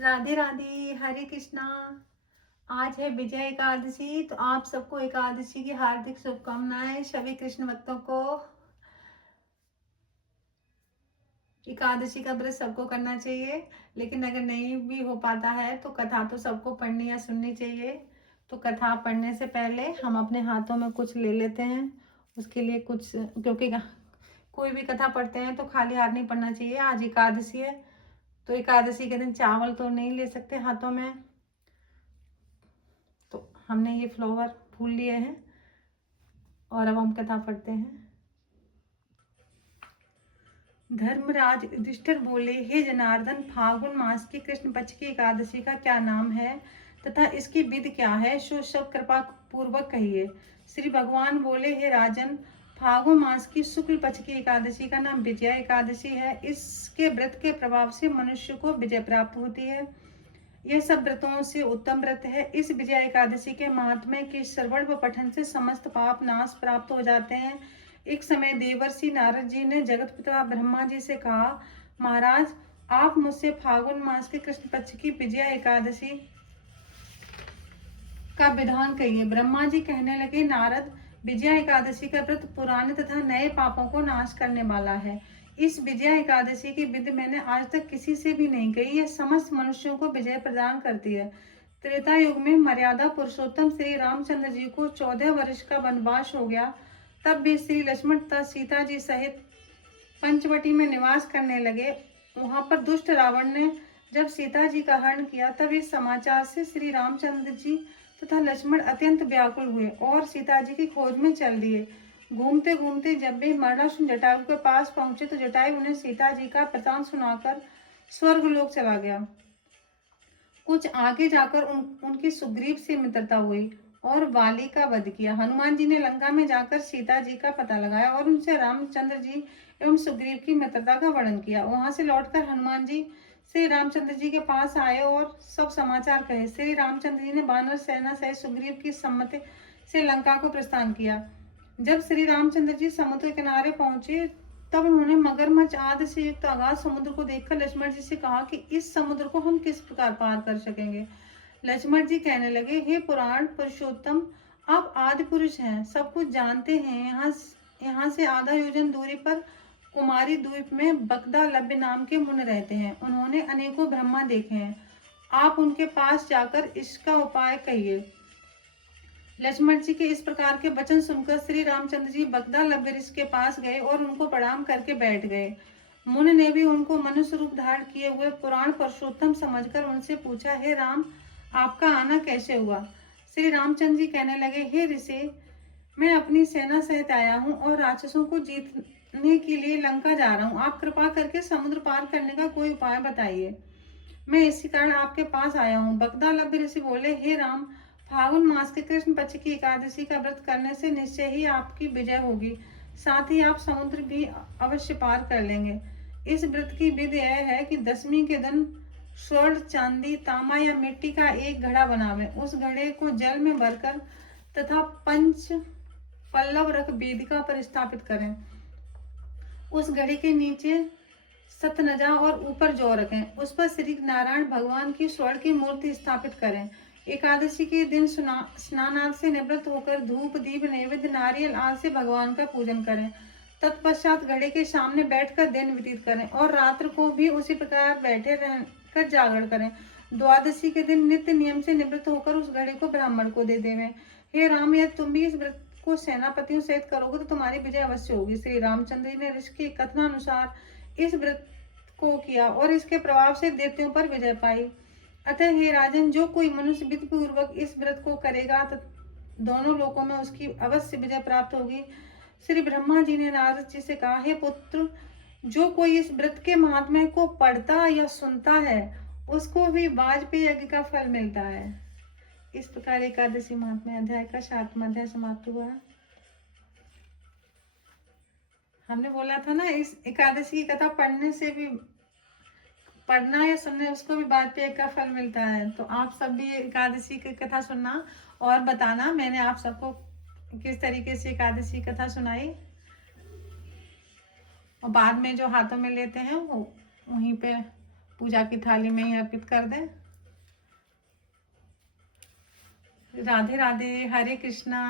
राधे राधे, हरे कृष्णा। आज है विजय एकादशी, तो आप सबको एकादशी की हार्दिक शुभकामनाएं। सभी कृष्ण भक्तों को एकादशी का व्रत सबको करना चाहिए, लेकिन अगर नहीं भी हो पाता है तो कथा तो सबको पढ़नी या सुननी चाहिए। तो कथा पढ़ने से पहले हम अपने हाथों में कुछ ले लेते हैं। उसके लिए कुछ, क्योंकि कोई भी कथा पढ़ते हैं तो खाली हाथ नहीं पढ़ना चाहिए। आज एकादशी है, तो एकादशी के दिन चावल तो नहीं ले सकते हाथों में। तो हमने ये फ्लावर फूल लिए हैं और अब हम कथा पढ़ते हैं। धर्मराज युधिष्ठिर बोले, हे जनार्दन, फागुन मास की कृष्ण पक्ष की एकादशी का क्या नाम है तथा इसकी विधि क्या है, सो सब कृपा पूर्वक कहिए। श्री भगवान बोले, हे राजन, फागुन मास की शुक्ल पक्ष की एकादशी का नाम विजया एकादशी है। इसके व्रत के प्रभाव से मनुष्य को विजय प्राप्त होती है। यह सब व्रतों से उत्तम व्रत है। इस विजया एकादशी के महात्म्य के श्रवण व पठन से समस्त पाप नाश प्राप्त हो जाते हैं। एक समय देवर्षि नारद जी ने जगत पिता ब्रह्मा जी से कहा, महाराज, आप मुझसे फागुन मास के कृष्ण पक्ष की विजया एकादशी का विधान कहिए। ब्रह्मा जी कहने लगे, नारद, विजया एकादशी का व्रत पुराने तथा नए पापों को नाश करने वाला है। इस विजया एकादशी की विधि मैंने आज तक किसी से भी नहीं कही। यह समस्त मनुष्यों को विजय प्रदान करती है। त्रेता युग में मर्यादा पुरुषोत्तम श्री रामचंद्र जी को 14 वर्ष का वनवास हो गया। तब भी श्री लक्ष्मण तथा सीता जी सहित पंचवटी में निवास करने लगे। वहां पर दुष्ट रावण ने जब सीता जी का हरण किया, तब इस समाचार से श्री रामचंद्र जी तथा लक्ष्मण अत्यंत व्याकुल हुए और सीता जी की खोज में चल दिए। घूमते घूमते जब भी मरणासुर जटायु के पास पहुंचे तो जटायु उन्हें सीता जी का वृतांत सुनाकर स्वर्ग लोक चला गया। कुछ आगे जाकर उनकी सुग्रीव से मित्रता हुई और वाली का वध किया। हनुमान जी ने लंका में जाकर सीता जी का पता लगाया और उनसे रामचंद्र जी एवं सुग्रीव की मित्रता का वर्णन किया। वहां से लौटकर हनुमान जी श्री रामचंद्र जी के पास आए और सब समाचार कहे। श्री रामचंद्र जी ने वानर सेना सहित सुग्रीव की सम्मति से लंका को प्रस्थान किया। जब श्री रामचंद्र जी समुद्र किनारे पहुंचे, तब उन्होंने मगरमच्छ आदि से युक्त अगाध समुद्र को देखकर लक्ष्मण जी से कहा कि इस समुद्र को हम किस प्रकार पार कर सकेंगे। लक्ष्मण जी कहने लगे, हे पुराण पुरुषोत्तम, आप आदि पुरुष हैं, सब कुछ जानते हैं। यहाँ से आधा योजन दूरी पर कुमारी द्वीप में बकदा लभ्य नाम के मुनि रहते हैं। उन्होंने अनेकों ब्रह्मा देखे हैं। आप उनके पास जाकर इसका उपाय कहिए। लक्ष्मण जी के इस प्रकार के वचन सुनकर श्री रामचंद्र जी बगदा लभ्य ऋषि के पास गए और उनको प्रणाम करके बैठ गए। मुनि ने भी उनको मनुष्य रूप धारण किए हुए पुराण पुरुषोत्तम समझकर उनसे पूछा, हे राम, आपका आना कैसे हुआ। श्री रामचंद्र जी कहने लगे, हे ऋषि, मैं अपनी सेना सहित आया हूँ और राक्षसों को जीतने के लिए लंका जा रहा हूँ। आप कृपा करके समुद्र पार करने का कोई उपाय बताइए। मैं इसी कारण आपके पास आया हूँ। बगदा लभ्य ऋषि बोले, हे राम, फागुन मास के कृष्ण पक्ष की एकादशी का व्रत करने से निश्चय ही आपकी विजय होगी। साथ ही आप समुद्र भी अवश्य पार कर लेंगे। इस व्रत की विधि यह है कि दशमी के दिन स्वर्ण, चांदी, तांबा या मिट्टी का एक घड़ा बनावें। उस घड़े को जल में भरकर तथा पंच पल्लव रख वेदिका पर स्थापित करें। उस घड़े के नीचे सतनजा और ऊपर जौ रखें। उस पर श्री नारायण भगवान की स्वर्ण की मूर्ति स्थापित करें। एकादशी के दिन स्नानादि से निवृत्त होकर धूप, दीप, नैवेद्य, नारियल आदि से भगवान का पूजन करें। तत्पश्चात घड़े के सामने बैठकर दिन व्यतीत करें और रात्र को भी उसी प्रकार बैठे रहकर जागरण करें। द्वादशी के दिन नित्य नियम से निवृत्त होकर उस घड़े को ब्राह्मण को दे देवें। हे राम, यदि तुम भी इस व्रत को सेनापतियों सहित करोगे तो तुम्हारी विजय अवश्य होगी। श्री रामचंद्र जी ने ऋषि के कथनानुसार इस व्रत को किया और इसके प्रभाव से दैत्यों पर विजय पाई। अतः हे राजन, जो कोई मनुष्य विधि पूर्वक इस व्रत को करेगा तो दोनों लोकों में उसकी अवश्य विजय प्राप्त होगी। श्री ब्रह्मा जी ने नारद जी से कहा, हे पुत्र, जो कोई इस व्रत के महात्म्य को पढ़ता या सुनता है उसको भी वाजपेयी यज्ञ का फल मिलता है। इस प्रकार एकादशी महात्म्य अध्याय का 7वां अध्याय समाप्त हुआ। हमने बोला था ना, इस एकादशी की कथा पढ़ने से भी, पढ़ना या सुनने, उसको भी वाजपेयी का फल मिलता है। तो आप सब भी एकादशी की कथा सुनना और बताना मैंने आप सबको किस तरीके से एकादशी कथा सुनाई। और बाद में जो हाथों में लेते हैं वो वहीं पे पूजा की थाली में ही अर्पित कर दें। राधे राधे, हरे कृष्णा।